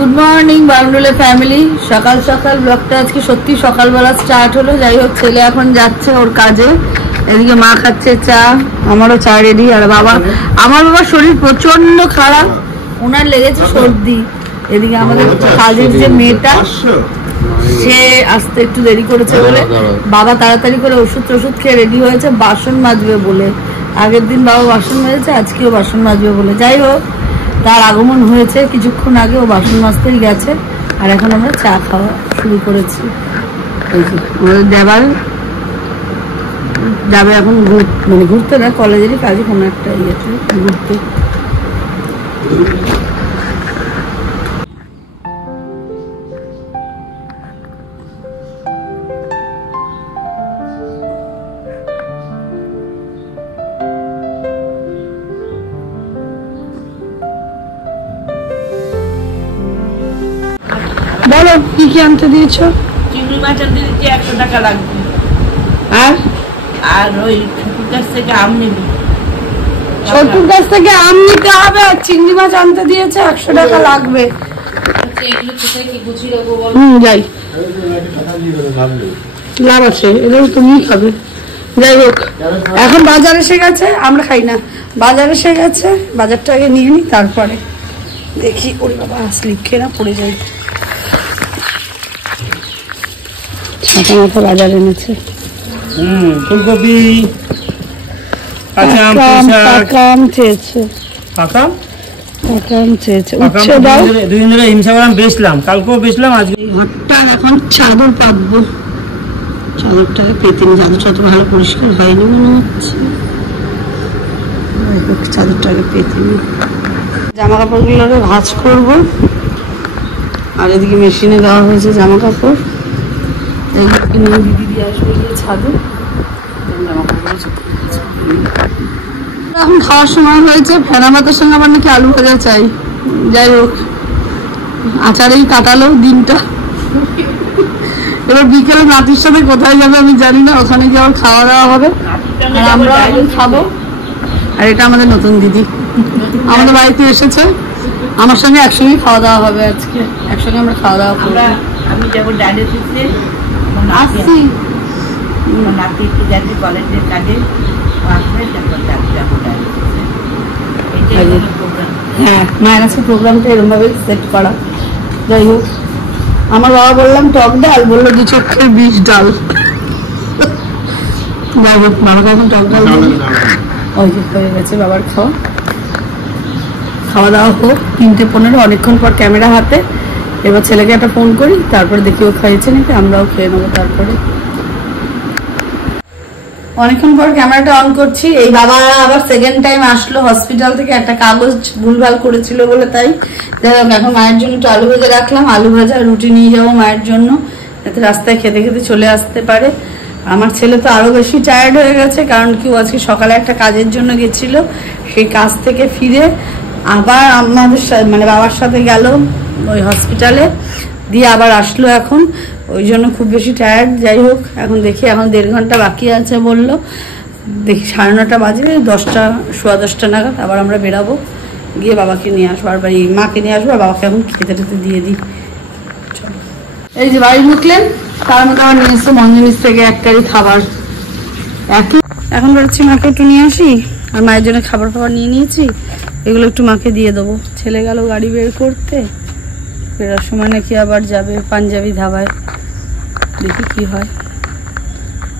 Good morning বাউন্ডুলে family. সকাল সকাল ব্লগটা আজকে সত্যি সকালবেলা স্টার্ট হলো। যাই হোক, ছেলে এখন যাচ্ছে ওর কাজে, এদিকে মা খাচ্ছে চা, আমারও চা রেডি। আর আমার বাবার শরীর প্রচন্ড খারাপ, ওনার লেগেছে সর্দি। এদিকে আমাদের কাজের যে মেয়েটা, সে আসতে একটু দেরি করেছে বলে বাবা তাড়াতাড়ি করে ওষুধ খেয়ে রেডি হয়েছে বাসন মাজবে বলে। আগের দিন বাবা বাসন মেজেছে, আজকেও বাসন মাজবে বলে। যাই হোক, তার আগমন হয়েছে কিছুক্ষণ আগে, ও বাসন মাজতেই গেছে। আর এখন আমরা চা খাওয়া শুরু করেছি। দেবার যাবে এখন ঘুরতে না, কলেজেরই কাজে কোনো একটা ইয়েতে ঘুরতে। বলো কি কি আনতে দিয়েছো? চিংড়ি মাছ আনতে দিচ্ছি, 100 টাকা লাগবে। আর ওই ছোটুর কাছ থেকে আম নিবি। ছোটুর কাছ থেকে আম নিতে হবে, আর চিংড়ি মাছ আনতে দিয়েছে, 100 টাকা লাগবে। এগুলো কোথায় কি গুছিয়ে রাখবো বল? যাই, লাভ আছে, এগুলো তুমি খাবে। যাই হোক, এখন বাজার এসে গেছে, আমরা খাই না, বাজার এসে গেছে, বাজারটা আগে নিয়ে নিই, তারপরে দেখি। ওরে বাবা, স্লিপ খেয়ে না পড়ে যাই। ছাতা মাথা বাজার এনেছে, ফুলকপি, পাকা আম চেয়েছে, উচ্ছে দাও। দুদিন ধরে হিমসাগর বেচলাম, কালকেও বেচলাম, আজকে ঘরটা এখন চাদর পাতবো। চাদরটাকে পেতে নি, চাদরটা তো ভালো পরিষ্কার হয়নি মনে হচ্ছে। চাদরটাকে পেতে নি, জামা কাপড়গুলো ভাঁজ করবো। আর এদিকে মেশিনে দেওয়া হয়েছে জামা কাপড়, এগুলো কিনে দিদি দিয়ে আসবে গিয়ে ছাদে। জামা কাপড় এখন খাওয়ার সময় হয়েছে, ফেনা ভাতের সঙ্গে আবার নাকি আলু ভাজা চাই। যাই হোক, আচারেই কাটালো দিনটা। এবার বিকেলে নাতির সাথে কোথায় যাবে আমি জানি না, ওখানে গিয়ে আবার খাওয়া দাওয়া হবে, আর আমরা এখন খাবো। আর এটা আমাদের নতুন দিদি আমাদের বাড়িতে এসেছে, আমার সঙ্গে একসঙ্গে খাওয়া দাওয়া হবে আজকে, একসঙ্গে আমরা খাওয়া দাওয়া করবো। আমি যাবো ডায়ালিসিসে, আসছি, নাতি যাচ্ছি কলেজের কাজে, আসবে তারপর যাবো ডায়ালিসিসে। এটাই হলো প্রোগ্রাম। হ্যাঁ, মায়ের আজকে প্রোগ্রামটা এরকম ভাবে সেট করা। যাই হোক, আমার বাবা বললাম টক ডাল, বললো 2 চক্ষের 20 ডাল। যাই হোক, বাবাকে এখন টক ডাল ওই যে হয়ে গেছে বাবার খাওয়া দাওয়া হোক। 3:15, অনেকক্ষণ পর ক্যামেরা হাতে। এবার ছেলেকে একটা ফোন করি, তারপরে দেখি ও খাইয়েছে নাকি, আমরাও খেয়ে নেবো। তারপরে অনেকক্ষণ পর ক্যামেরাটা অন করছি। এই বাবা আবার সেকেন্ড টাইম আসলো হসপিটাল থেকে, একটা কাগজ ভুলভাল করেছিল বলে, তাই। যাই হোক, এখন মায়ের জন্য একটু আলু ভাজা রাখলাম, আলু ভাজা রুটি নিয়ে যাবো মায়ের জন্য, যাতে রাস্তায় খেতে খেতে চলে আসতে পারে। আমার ছেলে তো আরো বেশি টায়ার্ড হয়ে গেছে, কারণ কি আজকে সকালে একটা কাজের জন্য গেছিল, সেই কাজ থেকে ফিরে আবার আমাদের মানে বাবার সাথে গেল ওই হসপিটালে, দিয়ে আবার আসলো এখন, ওই জন্য খুব বেশি টায়ার্ড। যাই হোক, এখন দেখি, এখন 1.5 ঘন্টা বাকি আছে বললো, দেখি 9:30 বাজে, 10টা 10:15 নাগাদ আবার আমরা বেরাবো, গিয়ে বাবাকে নিয়ে আসবো, আর মাকে নিয়ে আসবো, আর বাবাকে এখন খেতে দিয়ে দিই। এই যে বাড়ি ঢুকলেন, তার মধ্যে আমার নিয়ে এসছে মঞ্জুরিস থেকে একটারই খাবার। এখন বেরোচ্ছি, মাকে একটু নিয়ে আসি, আর মায়ের জন্য খাবার নিয়ে নিয়েছি, এগুলো একটু মাকে দিয়ে দেবো। ছেলে গেল গাড়ি বের করতে, ফেরার সময় নাকি আবার যাবে পাঞ্জাবি ধাবায়, দেখি কি হয়,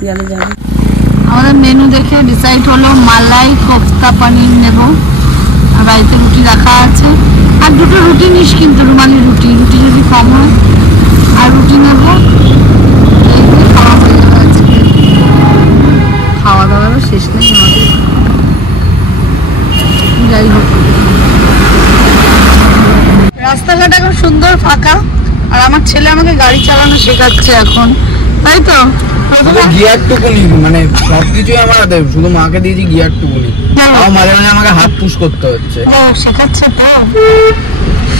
গেলে যাবে। আমাদের মেনু দেখে ডিসাইড হলো মালাই কোফতা পানির নেব, আর বাড়িতে রুটি রাখা আছে, আর 2টো রুটি নিস কিন্তু, রুমালি রুটি যদি কম হয়, আর রুটি নেব। এই দিয়ে খাওয়া হয়ে যাবে আজকে, খাওয়া দাওয়ারও শেষ নেই আমাদের। যাই হোক, রাস্তাঘাট এখন সুন্দর ফাঁকা, আর আমার ছেলে আমাকে গাড়ি চালানো শেখাচ্ছে এখন, তাই তো? গিয়ারটুকুনি, মানে সবকিছু আমার হাতে, শুধু মাকে দিয়েছি গিয়ারটুকুনি, মাঝে মাঝে আমাকে হাত পুশ করতে হচ্ছে। শেখাচ্ছে তো,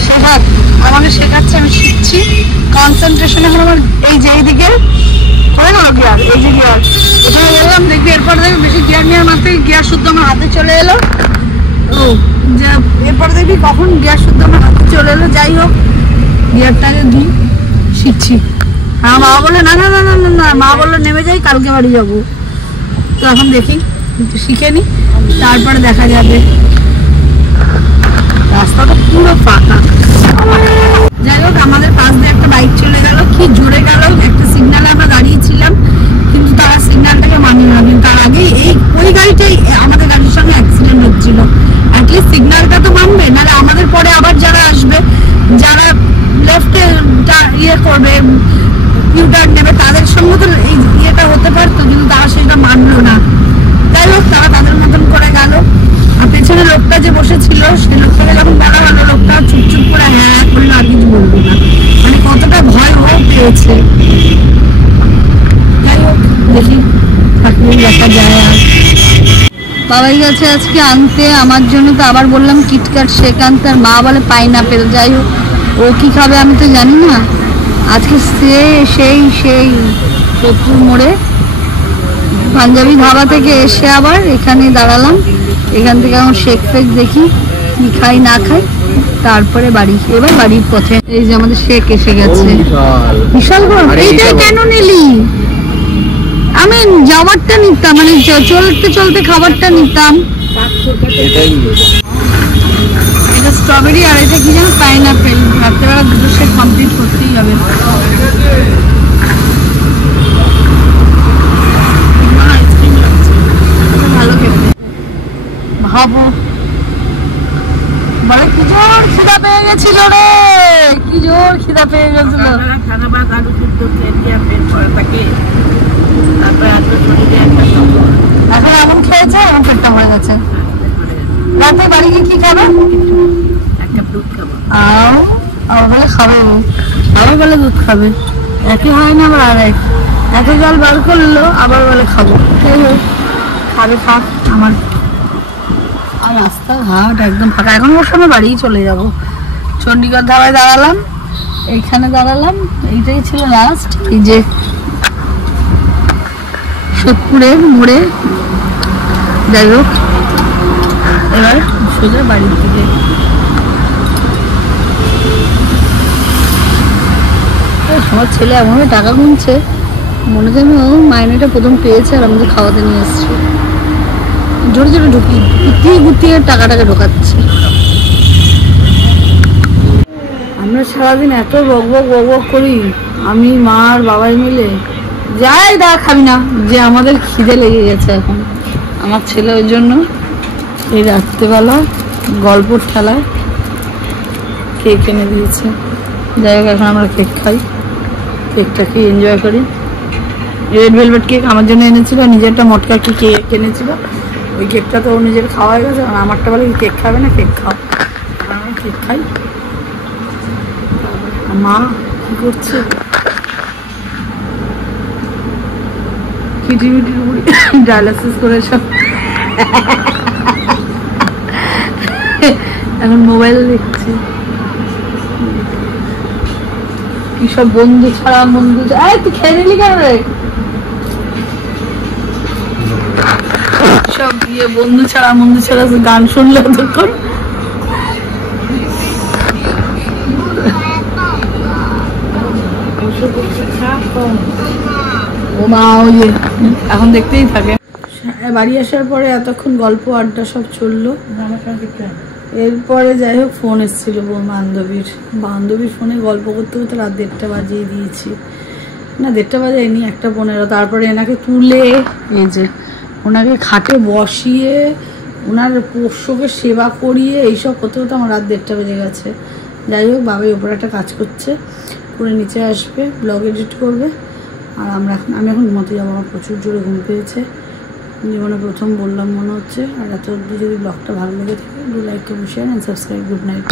শেখাক, আমাকে শেখাচ্ছে, আমি শিখছি। কনসেন্ট্রেশন এখন আমার এই যে এইদিকে হয়ে গেল গিয়ার, এই যে গিয়ার, ওখানে বললাম দেখবি, এরপর দেখবি বেশি গিয়ার নেওয়ার মাত্র গিয়ার শুদ্ধ আমার হাতে চলে এলো। ও, এরপর দেখবি কখন গ্যাস শুদ্ধ আমার হাতে চলে এলো। যাই হোক, গিয়ারটাকে দিই, শিখছি। আমার মা বললো না না না না না না, মা বললো নেমে যাই, কালকে বাড়ি যাবো। তো এখন দেখি শিখে নি, তারপরে দেখা যাবে। রাস্তাটা পুরো ফাঁকা। যাই হোক, আমাদের পাশ দিয়ে একটা বাইক চলে গেল, কি জোরে গেল। একটা সিগন্যালে আমরা দাঁড়িয়েছিলাম, কিন্তু তারা সিগন্যালটাকে মানিয়ে না। কিন্তু তার আগেই ওই গাড়িটাই আমাদের গাড়ির সঙ্গে অ্যাক্সিডেন্ট হচ্ছিল। অ্যাটলিস্ট সিগন্যালটা তো মানবে, নাহলে আমাদের পরে আবার যারা আসবে, যারা লেফটে ইয়ে করবে, ইউটার্ন নেবে, তাদের সঙ্গে তো এই ইয়েটা হতে পারতো, কিন্তু তারা সেটা মানলো না। যাই হোক, তারা তাদের মতন করে গেল। আর পেছনে লোকটা যে বসেছিল, সেই লোকটাকে যখন বলা হলো, লোকটা চুপচুপ করে হ্যাঁ করলো, আর কিছু বলবো না। মানে কতটা ভয় ও পেয়েছে। যাই হোক, দেখি দেখা যায়। আর বাবাই গেছে আজকে আনতে আমার জন্য, তো আবার বললাম কিটক্যাট শেক আনতে, আর মা বলে পাইনাপেল। যাই হোক, ও কি খাবে আমি তো জানি না। আজকে সেই শত্রুর মোড়ে পাঞ্জাবি ধাবা থেকে এসে আবার এখানে দাঁড়ালাম। এখান থেকে এখন শেক ফেক দেখি কি খাই না খাই, তারপরে বাড়ি। এবার বাড়ির পথে এই যে আমাদের শেক এসে গেছে। বিশাল গরম। এইটাই কেন নিলি? আমি যাওয়ারটা নিতাম, মানে চলতে চলতে খাবারটা নিতাম। এটা স্ট্রবেরি, আর এটা কি যেন পাইনাপেল। রাত্রেবেলা দুটো শেক কমপ্লিট করতেই হবে। ভালো খেতে ভাবো। বলে কি জোর খিদা পেয়ে গেছিল রে, কি জোর খিদা পেয়ে গেছিল। এখন এমন খেয়েছে, এমন পেটটা ভরে গেছে। রাতে বাড়ি গিয়ে কি খাবে? আবার বলে খাবে, আবার বলে দুধ খাবে। একই হয় না, আবার আরেক এত জল বার করলো, আবার বলে খাবো। খাবে, খাক। আমার আর রাস্তাঘাট একদম ফাঁকা। এখন ওর সময় বাড়িই চলে যাব। চণ্ডীগড় ধাবায় দাঁড়ালাম, এইখানে দাঁড়ালাম, এইটাই ছিল লাস্ট। এই যে সোদপুরের মোড়ে। যাই হোক, এবার সোজা বাড়ির দিকে। আমার ছেলে এমনভাবে টাকা গুনছে, মনে যেন মাইনেটা প্রথম পেয়েছে আর আমাদের খাওয়াতে নিয়ে এসছে। জোরে জোরে গুটিয়ে টাকাটাকে ঢোকাচ্ছে। আমরা সারাদিন এত বক বক করি, আমি মা আর বাবাই মিলে। যাই দা খাবি না, যে আমাদের খিদে লেগে গেছে এখন। আমার ছেলে ওই জন্য এই রাত্রেবেলা গল্পর ঠেলায় কেক এনে দিয়েছে। যাই হোক, এখন আমরা কেক খাই, কেকটাকে এনজয় করি। রেড ভেলভেট কেক আমার জন্য এনেছিল, নিজেরটা মটকা কি কেক এনেছিল। ওই কেকটা তো ও নিজের খাওয়া হয়ে গেছে। আমারটা বলে কেক খাবে না, কেক খাও। আমরা কেক খাই। মা কি করছে? কিটিমিটির বুড়ি ডায়ালিসিস করে সব এখন মোবাইল দেখছি। কি সব বন্ধু ছাড়া তুই খেয়ে নিলি কেন রে? সব বন্ধু ছাড়া গান শুনলে তখন ও মা ওই এখন দেখতেই থাকে। বাড়ি আসার পরে এতক্ষণ গল্প আড্ডা সব চললো। এরপরে যাই হোক, ফোন এসেছিল বান্ধবীর ফোনে গল্প করতে করতে রাত 1:30 বাজিয়ে দিয়েছি। না 1:30 বাজায়নি, 1:15। তারপরে এনাকে তুলে এই যে ওনাকে খাটে বসিয়ে ওনার পোষ্যকে সেবা করিয়ে এইসব করতে করতে আমার রাত 1:30 বেজে গেছে। যাই হোক, বাবাই ওপরে একটা কাজ করছে, করে নিচে আসবে, ব্লগ এডিট করবে। আর আমি এখন ঘুমাতে যাবো। আমার প্রচুর জোরে ঘুম পেয়েছে, জীবনে প্রথম বললাম মনে হচ্ছে। আর এত অবধি যদি ব্লগটা ভালো লেগে থাকে, do like, share and subscribe. Good night.